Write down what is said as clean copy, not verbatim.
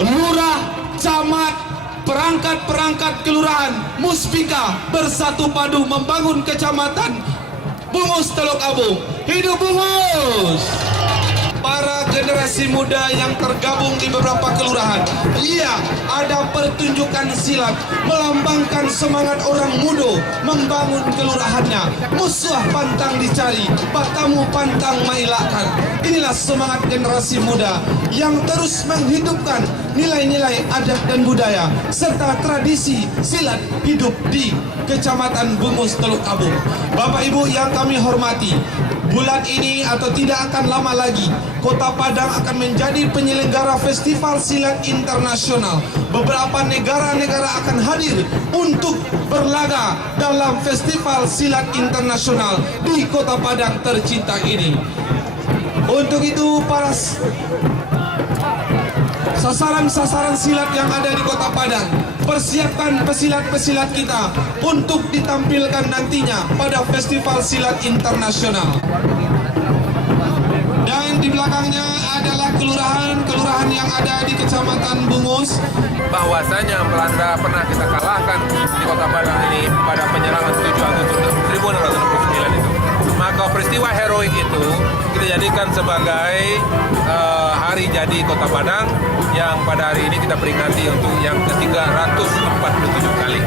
lurah, camat, perangkat-perangkat kelurahan, muspika bersatu padu membangun kecamatan Bungus Teluk Abu. Hidup Bungus! Para generasi muda yang tergabung di beberapa kelurahan, iya, ada pertunjukan silat melambangkan semangat orang muda membangun kelurahannya. Musuh pantang dicari, batamu pantang mailakan. Inilah semangat generasi muda yang terus menghidupkan nilai-nilai adat dan budaya serta tradisi silat hidup di Kecamatan Bungus Teluk Abu. Bapak Ibu yang kami hormati, bulan ini atau tidak akan lama lagi Kota Padang akan menjadi penyelenggara Festival Silat Internasional. Beberapa negara-negara akan hadir untuk berlaga dalam Festival Silat Internasional di Kota Padang tercinta ini. Untuk itu para sasaran-sasaran silat yang ada di Kota Padang, persiapkan pesilat-pesilat kita untuk ditampilkan nantinya pada Festival Silat Internasional. Dan di belakangnya adalah kelurahan yang ada di Kecamatan Bungus. Bahwasanya Belanda pernah kita kalahkan di Kota Padang ini pada penyerangan 7 Agustus 1669 itu. Maka peristiwa heroik itu kita jadikan sebagai hari jadi Kota Padang yang pada hari ini kita peringati untuk yang ke-347 kali.